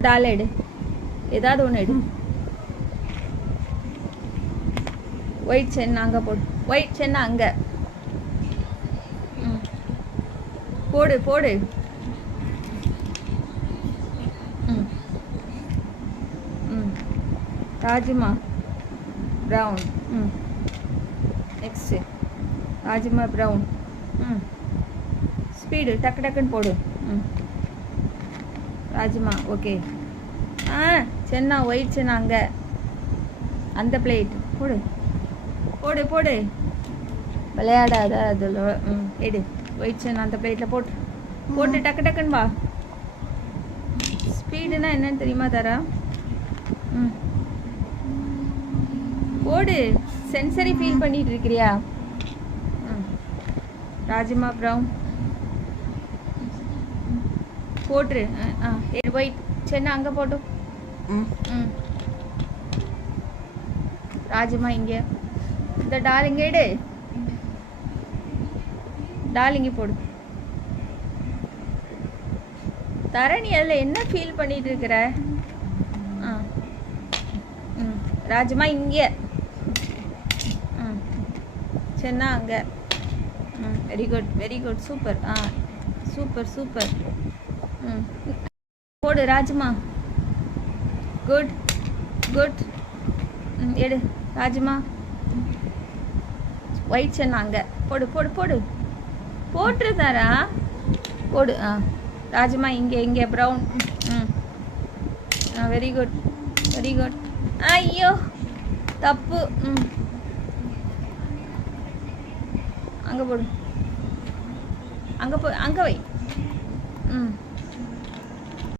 டால் எடு, ஏதாவது ஒன்று எடு. ஒயிட் சென்னா அங்கே போடு, ஒயிட் சென்னா அங்கே. ம் போடு போடு. ம் ம் ராஜ்மா ப்ரௌன். ம் நெக்ஸ்ட்டு ராஜ்மா ப்ரௌன். ம் ஸ்பீடு டக்கு டக்குன்னு போடு. ம் ராஜ்மா ஓகே. சென்னா ஒயிட் சென்னா அங்கே அந்த பிளேட் போடு போடு போடு. விளையாடாத அதில். ம் எடு ஒயிட் சென்னா அந்த பிளேட்டில் போட்டு போட்டு டக்கு டக்குன்னு வா. ஸ்பீடுனா என்னன்னு தெரியுமா தரா? ம் போடு. சென்சரி ஃபீல் பண்ணிட்டு இருக்கிறியா? ம் ராஜ்மா ப்ரௌன் போட்டுரு. ஒயிட் சென்னா அங்கே போட்டு. ம் ராஜ்மா இங்கே. இந்த டால் இங்கே எடு. டால் இங்கே போடு. தரணி அதில் என்ன ஃபீல் பண்ணிட்டு இருக்கிற? ம் ராஜ்மா இங்கே. ம் சென்னா அங்கே. ம் very good very good super. Super super. ம் போடு ராஜ்மா. Good good. ம் எடு ராஜ்மா. ஒயிட் சென்னா அங்கே போடு போடு போடு. போட்டுரு தாரா போடு. ராஜ்மா இங்கே இங்கே ப்ரௌன். ம் வெரி குட் வெரி குட். ஐயோ தப்பு. ம் அங்கே போடு. அங்கே வை. ம்